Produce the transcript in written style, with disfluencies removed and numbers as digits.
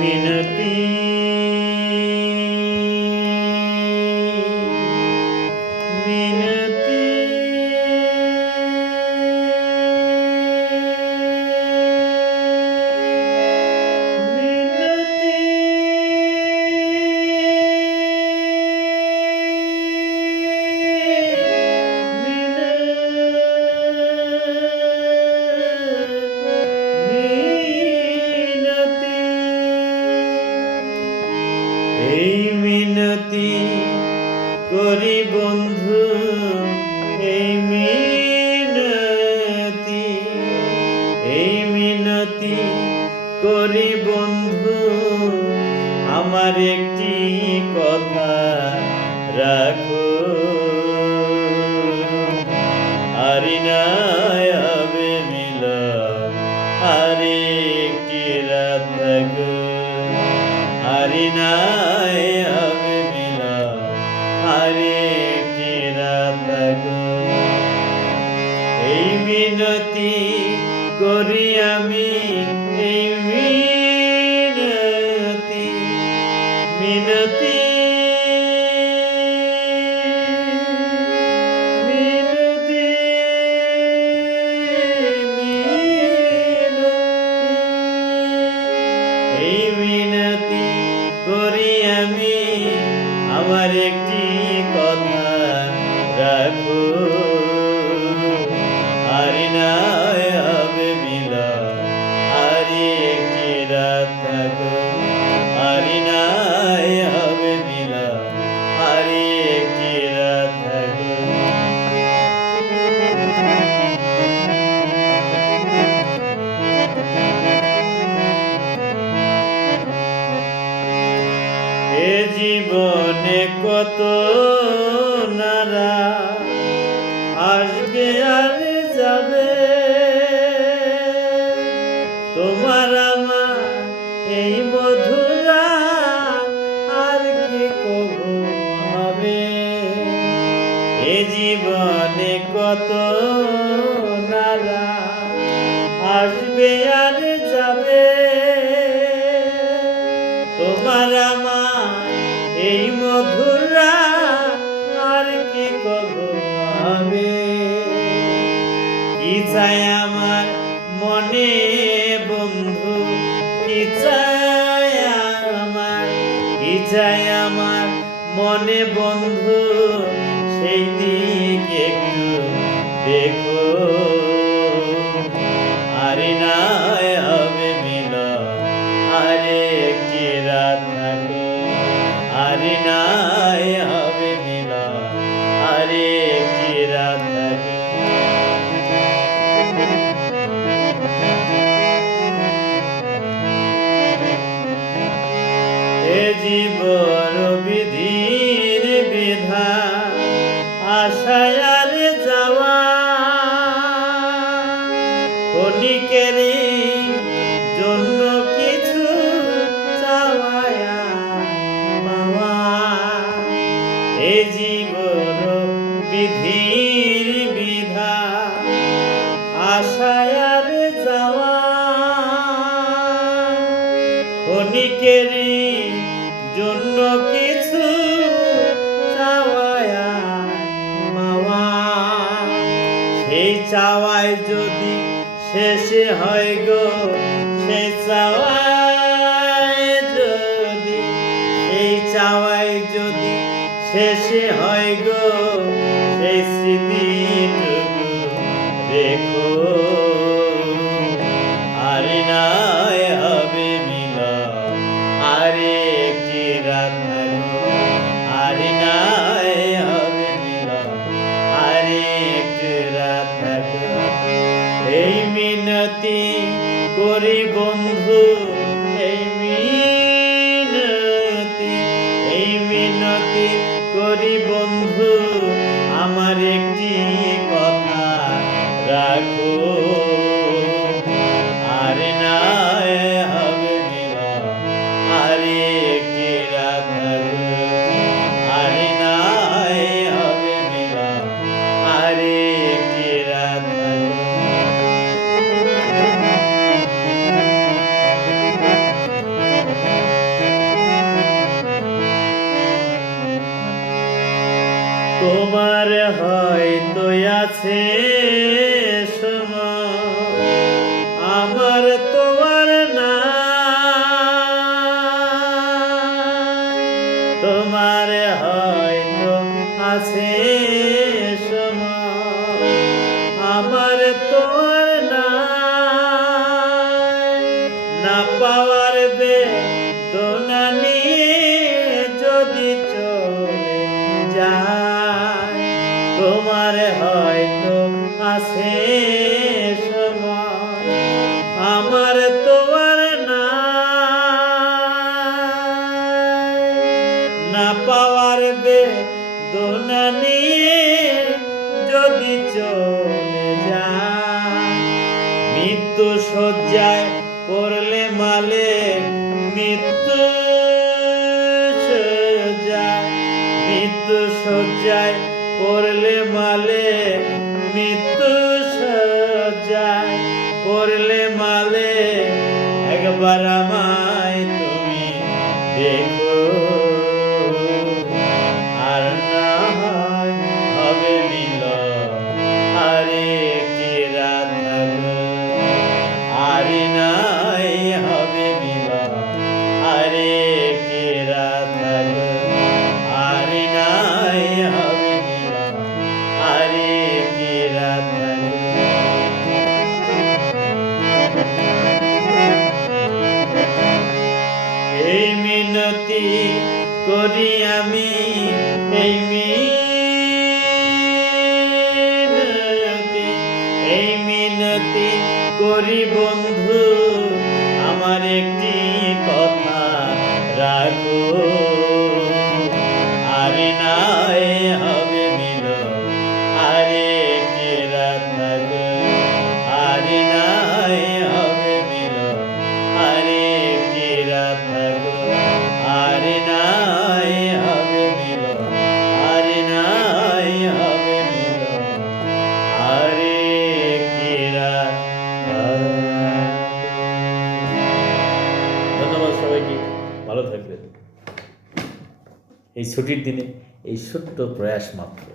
মিনতি মিনতি এই মিনতি করি বন্ধু, এই মিনতি করি বন্ধু, আমার একটি কথা রাখো। আরি নাই হবে মিলন, আরে একটি রাত থাকো। আরি নাই হবে মিলন, আরে একটি রাত থাকো। এই মিনতি করি আমি, এই মিনতি মিনতি এই মিনতি করি আমি, আমার একটি কথা রাখো। আরি নাই হবে মিলন, আরে একটি রাত থাকো। আরি নাই হবে মিলন, আরে একটি রাত থাকো। এ জীবনে কত নারা আসবে আর যাবে, তোমার আমার এই মধুরা আর কি কবু হবে। এ জীবনে কত নারা আসবে আর যাবে, তোমার আমার এই মধুরা আর কি কবু হবে। কি চাই আমার মনে বন্ধু, কি চাই আমার, কি চাই আমার মনে বন্ধু, সেই দিকে একটু দেখো। আরে নাই হবে মিলন, আরে একটি রাত থাকো। আরে নাই হবে মিলন, আরে একটি রাত থাকো। এ জীবন বিধির বিধান, আশায় আর যাওয়া, ক্ষণিকের জন্য কিছু চাওয়া পাওয়া। এ জীবন বিধির বিধান, আশায় আর যাওয়া, ক্ষণিকের জন্য কিছু চাওয়া পাওয়া। সেই চাওয়ায় যদি শেষে হয় গো, সেই চাওয়ায় যদি, সেই চাওয়ায় যদি শেষে হয় গো, সেই স্মৃতিটুকু দেখো। আরে নাই হবে মিলন, আরে একটি রাত থাকো। আরে নাই হবে মিলন, আরে একটি রাত থাকো। এই মিনতি করি বন্ধু, এই মিনতি করি বন্ধু, আমার একটি কথা রাখো। আরে নাই হবে মিলন, আরে একটি রাত থাকো। আরে নাই হবে মিলন, আরে একটি রাত থাকো। তোমার হয়তো আছে সময়, আমার তোমার নাই। তোমার হয়তো আছে সময়, আমার তোমার নাই। না পাওয়ার বেদনা নিয়ে যদি চলে যায়, তোমার হয়তো আছে সময়, আমার তোমার নাই। না পাওয়ার বেদনা নিয়ে যদি চলে যায়, মৃত্যু শয্যায় পড়লে মালে, মৃত্যু শয্যায়, মৃত্যু শয্যায় পড়লে মালে, মৃত্যু শয্যায় পড়লে মালে, একবার আমায় তুমি দেখো, আর না হয় হবে মিলন আরেকটি রাত থাকো, আর নাই হবে মিলন আরেকটি রাত থাকো, আর নাই হবে মিলন আরেকটি রাত থাকো। এই মিনতি করি আমি, এই মিনতি, এই মিনতি করি বন্ধু, আমার একটি কথা রাখো, আর নাই হবে মিলন আরেকটি রাত থাকো, আর নাই হবে মিলন আরেকটি রাত থাকো, আর নাই হবে মিলন, আর নাই হবে মিলন আরেকটি রাত থাকো। ধন্যবাদ সবাইকে, ভালো থাকবেন। এই ছুটির দিনে এই ছোট্ট প্রয়াস মাত্র।